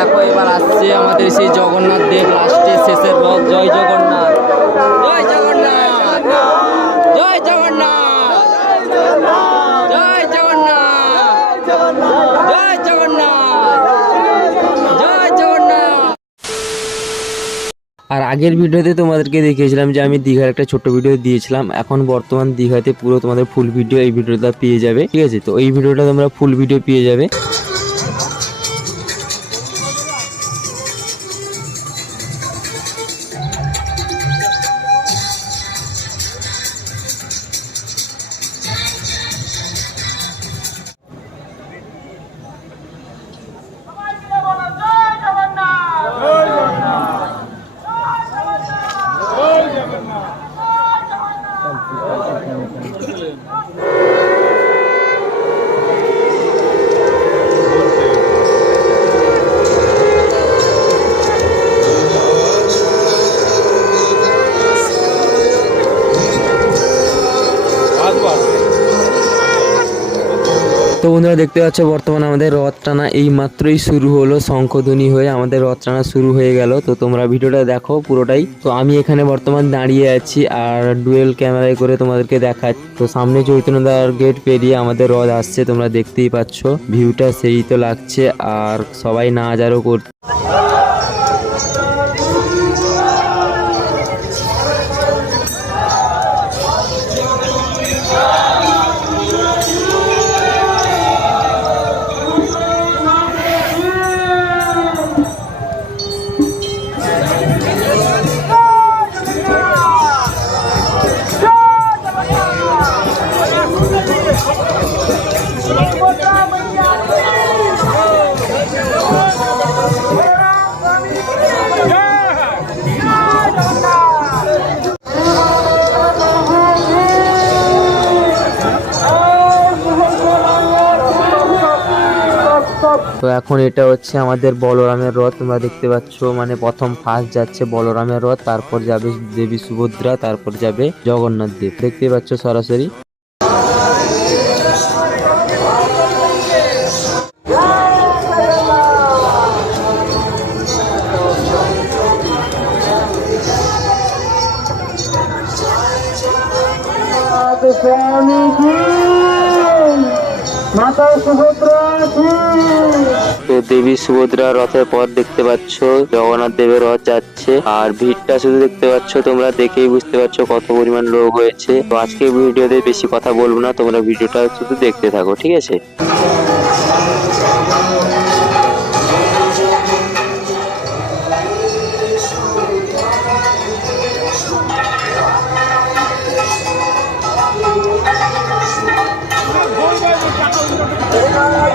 দেখো, এবার আসছে আমাদের সেই জগন্নাথ দেব, লাস্টে শেষের রথ জয় জগন্নাথ। জয় জগন্নাথ। জয় জগন্নাথ। জয় জগন্নাথ। জয় জগন্নাথ। জয় জগন্নাথ। আর আগের ভিডিওতে তোমাদেরকে দেখিয়েছিলাম যে আমি দীঘার একটা ছোট্ট ভিডিও দিয়েছিলাম। এখন বর্তমান দীঘাতে পুরো তোমাদের ফুল ভিডিও এই ভিডিওটা পেয়ে যাবে, ঠিক আছে? তো এই ভিডিওটা তোমরা ফুল ভিডিও পেয়ে যাবে। তো বন্ধুরা দেখতে পাচ্ছ, বর্তমানে আমাদের রথ টানা এই মাত্রই শুরু হলো, শঙ্খধ্বনি হয়ে আমাদের রথ টানা শুরু হয়ে গেল। তো তোমরা ভিডিওটা দেখো পুরোটাই। তো আমি এখানে বর্তমান দাঁড়িয়ে আছি আর ডুয়েল ক্যামেরায় করে তোমাদেরকে দেখাচ্ছি তো সামনে চৈতন্যদার গেট পেরিয়ে আমাদের রথ আসছে, তোমরা দেখতেই পাচ্ছ। ভিউটা সেই তো লাগছে, আর সবাই না আরও করছে। তো এখন এটা হচ্ছে আমাদের বলরামের রথ, তোমরা দেখতে পাচ্ছ। মানে প্রথম ফার্স্ট যাচ্ছে বলরামের রথ, তারপর যাবে দেবী সুভদ্রা, তারপর যাবে জগন্নাথ দেব। দেখতে পাচ্ছ সরাসরি। তো দেবী সুভদ্রা রথের পর দেখতে পাচ্ছ, জগন্নাথ দেবের রথ যাচ্ছে, আর ভিড়টা শুধু দেখতে পাচ্ছ, তোমরা দেখেই বুঝতে পারছ কত পরিমাণ লোক হয়েছে। তো আজকে ভিডিওতে বেশি কথা বলব না, তোমরা ভিডিওটা শুধু দেখতে থাকো, ঠিক আছে?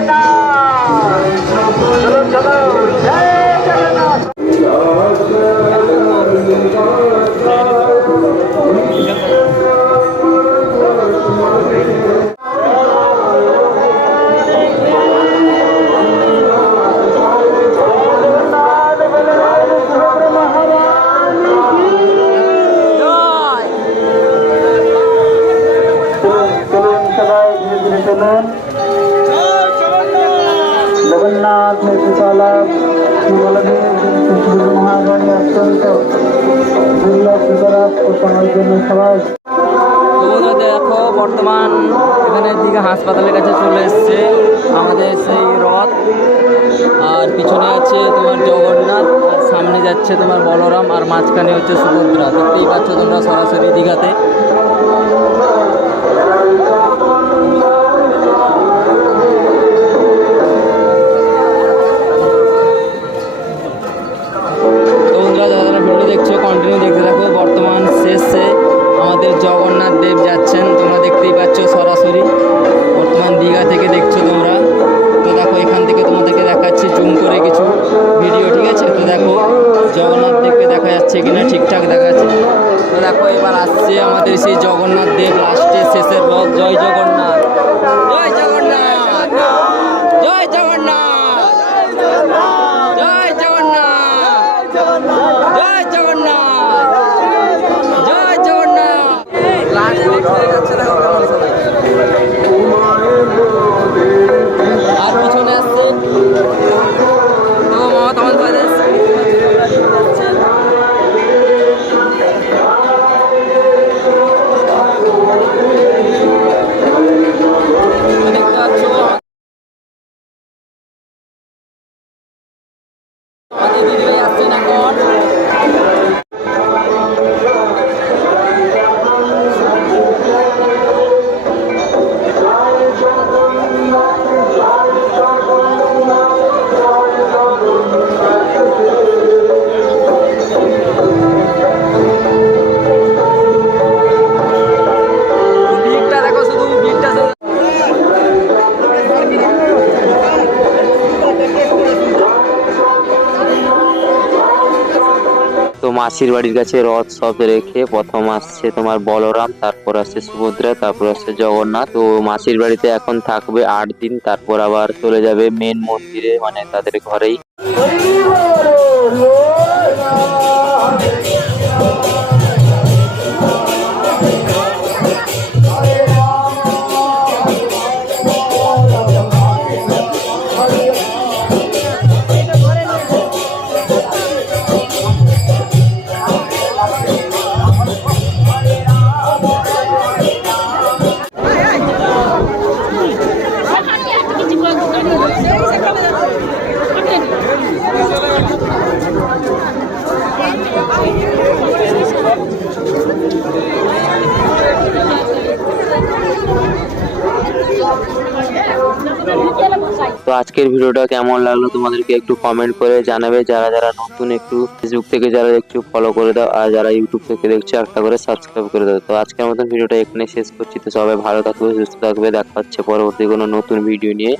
জগন্নাথ জগন্নাথ সবাই দেখো, বর্তমান এখানে দীঘা হাসপাতালের কাছে চলে এসছে আমাদের সেই রথ। আর পিছনে আছে তোমার জগন্নাথ, আর সামনে যাচ্ছে তোমার বলরাম, আর মাঝখানে হচ্ছে সুভদ্রা। দেখতেই পাচ্ছ তোমরা সরাসরি দীঘাতে। আমাদের দিদিভাই আসছেন এখন মাসির বাড়ির কাছে রথ সব রেখে প্রথম আসছে তোমার বলরাম, তারপর আসছে সুভদ্রা, তারপর আসছে জগন্নাথ। তো মাসির বাড়িতে এখন থাকবে আট দিন, তারপর আবার চলে যাবে মেন মন্দিরে মানে তাদের ঘরেই। তো আজকের ভিডিওটা কেমন লাগল তোমাদেরকে একটু কমেন্ট করে জানাবে। যারা যারা নতুন একটু ফেসবুক থেকে যারা একটু ফলো করে দাও। আর যারা ইউটিউব থেকে দেখছ, একটা করে সাবস্ক্রাইব করে দাও। তো আজকের মতন ভিডিওটা এখানে শেষ করছি। তো সবাই ভালো থাকবে, সুস্থ থাকবে। দেখা হচ্ছে পরবর্তী কোনো নতুন ভিডিও নিয়ে।